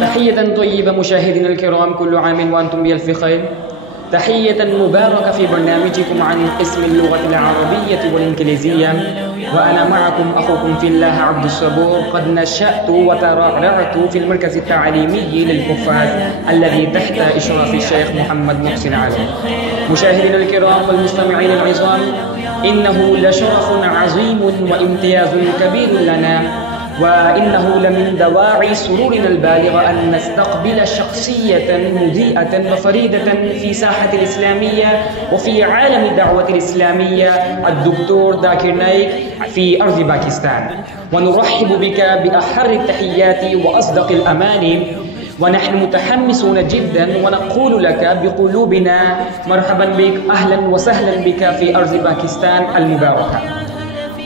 تحية طيبة مشاهدينا الكرام، كل عام وأنتم بألف خير. تحية مباركة في برنامجكم عن قسم اللغة العربية والإنجليزية، وأنا معكم أخوكم في الله عبد الصبور. قد نشأت وترعرعت في المركز التعليمي للحفاظ الذي تحت إشراف الشيخ محمد محسن علي. مشاهدينا الكرام والمستمعين العظام، إنه لشرف عظيم وامتياز كبير لنا، وإنه لمن دواعي سرورنا البالغ أن نستقبل شخصية مضيئة وفريدة في ساحة الإسلامية وفي عالم الدعوة الإسلامية، الدكتور ذاكر نايك في أرض باكستان. ونرحب بك بأحر التحيات وأصدق الأماني، ونحن متحمسون جدا ونقول لك بقلوبنا مرحبا بك، أهلا وسهلا بك في أرض باكستان المباركة.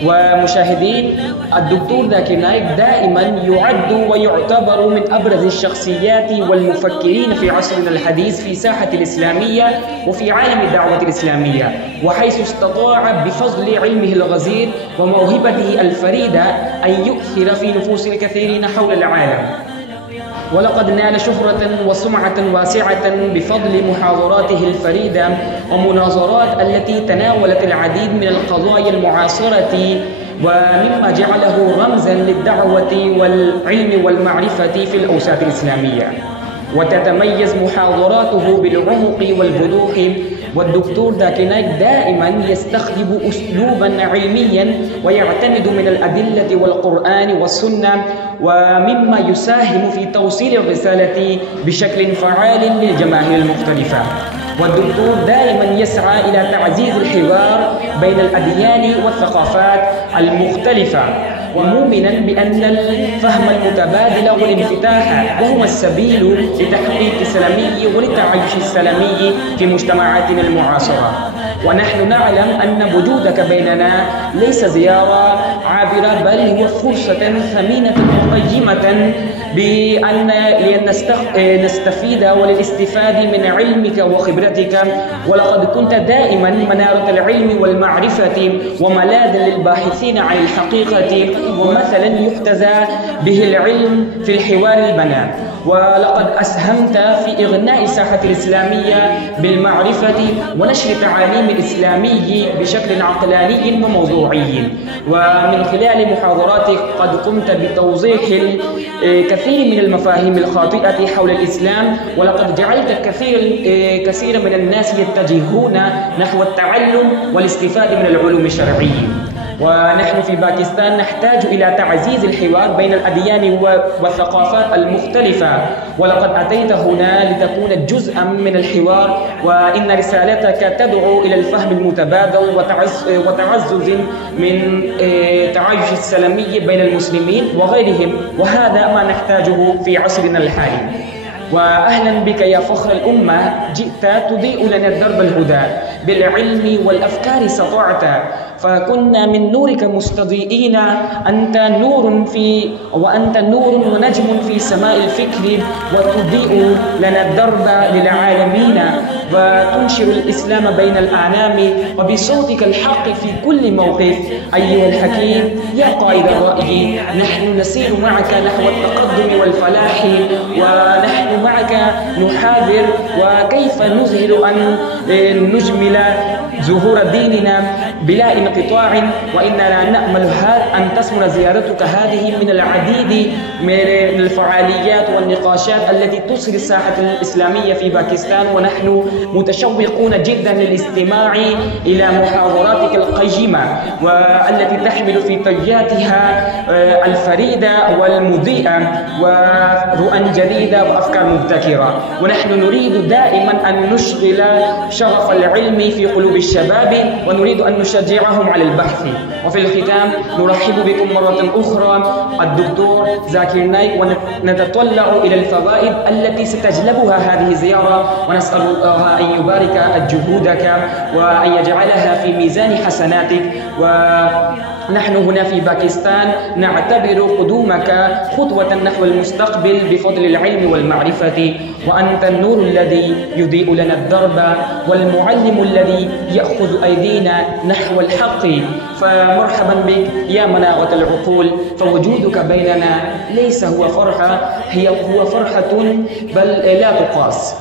ومشاهدين، الدكتور ذاكر نايك دائما يعد ويعتبر من أبرز الشخصيات والمفكرين في عصرنا الحديث في ساحة الإسلامية وفي عالم الدعوة الإسلامية، وحيث استطاع بفضل علمه الغزير وموهبته الفريدة أن يؤثر في نفوس الكثيرين حول العالم. ولقد نال شهرة وسمعة واسعة بفضل محاضراته الفريدة ومناظرات التي تناولت العديد من القضايا المعاصرة، ومما جعله رمزا للدعوة والعلم والمعرفة في الأوساط الإسلامية. وتتميز محاضراته بالعمق والوضوح، والدكتور ذاكر نايك دائما يستخدم أسلوبا علميا ويعتمد من الأدلة والقرآن والسنة، ومما يساهم في توصيل الرسالة بشكل فعال للجماهير المختلفة. والدكتور دائما يسعى إلى تعزيز الحوار بين الأديان والثقافات المختلفة، ومؤمنا بأن الفهم المتبادل والانفتاح وهو السبيل لتحقيق السلمي وللتعايش السلمي في مجتمعاتنا المعاصرة. ونحن نعلم أن وجودك بيننا ليس زيارة عابرة، بل هو فرصة ثمينة وقيمة بأن نستفيد وللاستفادة من علمك وخبرتك. ولقد كنت دائما منارة العلم والمعرفة وملاذا للباحثين عن الحقيقة، ومثلا يحتذى به العلم في الحوار البناء. ولقد أسهمت في إغناء الساحة الإسلامية بالمعرفة ونشر تعاليم الإسلامي بشكل عقلاني وموضوعي. ومن خلال محاضراتك قد قمت بتوضيح كثير من المفاهيم الخاطئة حول الإسلام، ولقد جعلت كثير من الناس يتجهون نحو التعلم والاستفادة من العلوم الشرعية. ونحن في باكستان نحتاج إلى تعزيز الحوار بين الأديان والثقافات المختلفة، ولقد أتيت هنا لتكون جزءا من الحوار، وإن رسالتك تدعو إلى الفهم المتبادل وتعزز من تعايش السلمي بين المسلمين وغيرهم، وهذا ما نحتاجه في عصرنا الحالي. وأهلا بك يا فخر الأمة، جئت تضيء لنا درب الهدى بالعلم والأفكار استطعت، فكنا من نورك مستضيئين. أنت نور ونجم في سماء الفكر، وتضيء لنا الدرب للعالمين، وتنشر الإسلام بين الأعنام، وبصوتك الحق في كل موقف. أيها الحكيم يا قائد الرأي، نحن نسير معك نحو التقدم والفلاح، ونحن معك نحاذر وكيف نظهر أن نجمل ظهور ديننا بلا انقطاع. وإننا نأمل أن تثمر زيارتك هذه من العديد من الفعاليات والنقاشات التي تسري الساحة الإسلامية في باكستان، ونحن متشوقون جدا للاستماع إلى محاضراتك القيمة والتي تحمل في طياتها الفريدة والمضيئة ورؤى جديدة وأفكار مبتكرة. ونحن نريد دائما أن نشغل شغف العلم في قلوب الشباب، ونريد أن نشجعهم على البحث. وفي الختام نرحب بكم مرة أخرى الدكتور ذاكر نايك، ونتطلع إلى الفوائد التي ستجلبها هذه الزيارة، ونسأل الله أن يبارك جهودك وأن يجعلها في ميزان حسناتك. ونحن هنا في باكستان نعتبر قدومك خطوة نحو المستقبل بفضل العلم والمعرفة، وأنت النور الذي يضيء لنا الدرب والمعلم الذي يأخذ أيدينا نحو نحو الحق، فمرحبا بك يا مناغة العقول. فوجودك بيننا ليس هو فرحة، هو فرحة بل لا تقاس.